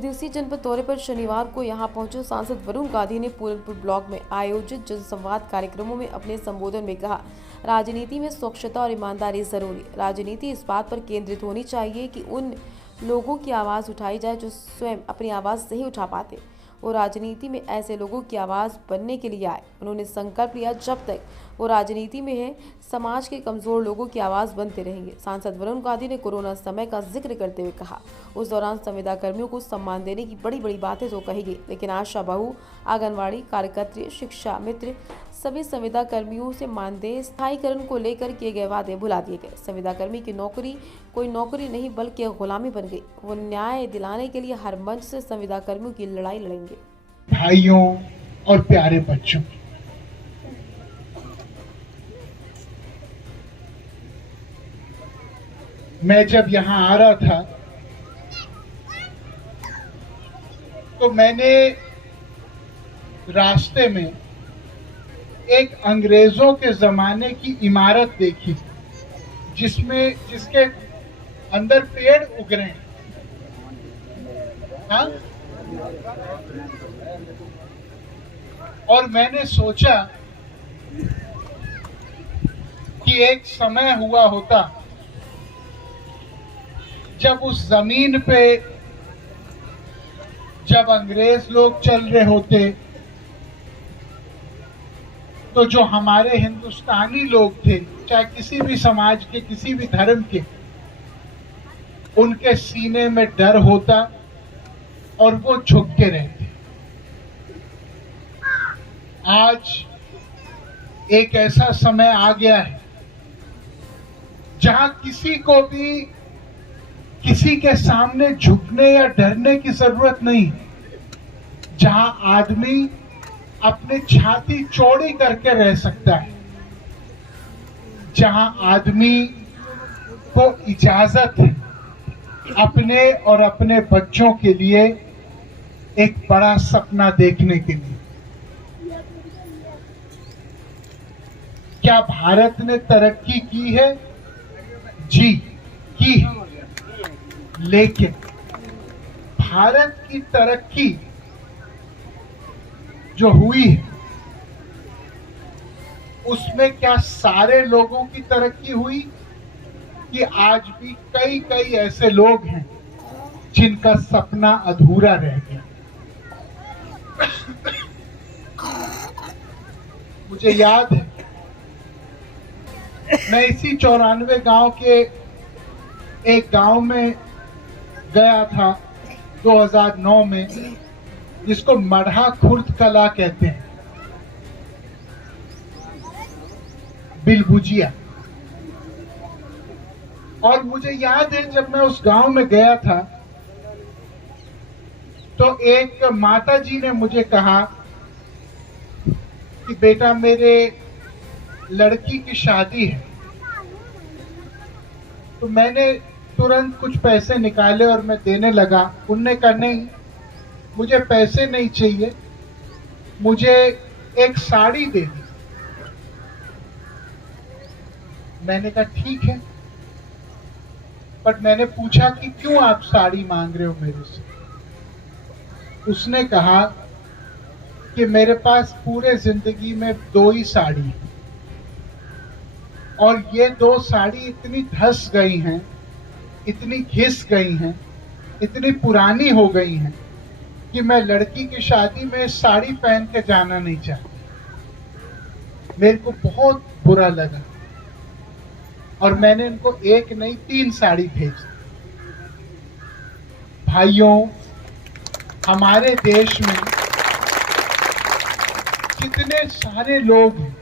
दिवसीय जनपद दौरे पर शनिवार को यहां पहुंचे सांसद वरुण गांधी ने पूरनपुर ब्लॉक में आयोजित जनसंवाद कार्यक्रमों में अपने संबोधन में कहा, राजनीति में स्वच्छता और ईमानदारी जरूरी। राजनीति इस बात पर केंद्रित होनी चाहिए कि उन लोगों की आवाज़ उठाई जाए जो स्वयं अपनी आवाज़ नहीं उठा पाते। वो राजनीति में ऐसे लोगों की आवाज़ बनने के लिए आए। उन्होंने संकल्प लिया, जब तक वो राजनीति में है, समाज के कमज़ोर लोगों की आवाज़ बनते रहेंगे। सांसद वरुण गांधी ने कोरोना समय का जिक्र करते हुए कहा, उस दौरान संविदा कर्मियों को सम्मान देने की बड़ी बड़ी बातें तो कही गई, लेकिन आशा बहू, आंगनवाड़ी कार्यकर्त्री, शिक्षा मित्र सभी संविदा कर्मियों से मानदेय स्थायीकरण को लेकर किए गए वादे भुला दिए गए। संविदा कर्मी की नौकरी कोई नौकरी नहीं बल्कि गुलामी बन गई। वो न्याय दिलाने के लिए हर मंच से संविदा कर्मियों की लड़ाई लड़ेंगे। भाइयों और प्यारे बच्चों, मैं जब यहाँ आ रहा था तो मैंने रास्ते में एक अंग्रेजों के जमाने की इमारत देखी, जिसके अंदर पेड़ उग रहे हैं। हाँ? और मैंने सोचा कि एक समय हुआ होता जब उस जमीन पे जब अंग्रेज लोग चल रहे होते तो जो हमारे हिंदुस्तानी लोग थे, चाहे किसी भी समाज के, किसी भी धर्म के, उनके सीने में डर होता और वो झुक के रहते। आज एक ऐसा समय आ गया है जहां किसी को भी किसी के सामने झुकने या डरने की जरूरत नहीं, जहां आदमी अपनी छाती चौड़ी करके रह सकता है, जहां आदमी को इजाजत है अपने और अपने बच्चों के लिए एक बड़ा सपना देखने के लिए। क्या भारत ने तरक्की की है? जी, की है। लेकिन भारत की तरक्की जो हुई है उसमें क्या सारे लोगों की तरक्की हुई कि आज भी कई कई ऐसे लोग हैं जिनका सपना अधूरा रह गया। मुझे याद है, मैं इसी 94 गांव के एक गांव में गया था 2009 में, जिसको मढ़ा खुर्द कला कहते हैं, बिलबुजिया। और मुझे याद है जब मैं उस गांव में गया था तो एक माता जी ने मुझे कहा कि बेटा, मेरे लड़की की शादी है। तो मैंने तुरंत कुछ पैसे निकाले और मैं देने लगा। उनने कहा, नहीं, मुझे पैसे नहीं चाहिए, मुझे एक साड़ी दे दी। मैंने कहा ठीक है, बट मैंने पूछा कि क्यों आप साड़ी मांग रहे हो मेरे से? उसने कहा कि मेरे पास पूरे जिंदगी में 2 ही साड़ी है और ये 2 साड़ी इतनी धस गई हैं, इतनी घिस गई हैं, इतनी पुरानी हो गई हैं कि मैं लड़की की शादी में साड़ी पहन के जाना नहीं चाहता। मेरे को बहुत बुरा लगा और मैंने उनको 1 नहीं 3 साड़ी भेजी। भाइयों, हमारे देश में कितने सारे लोग हैं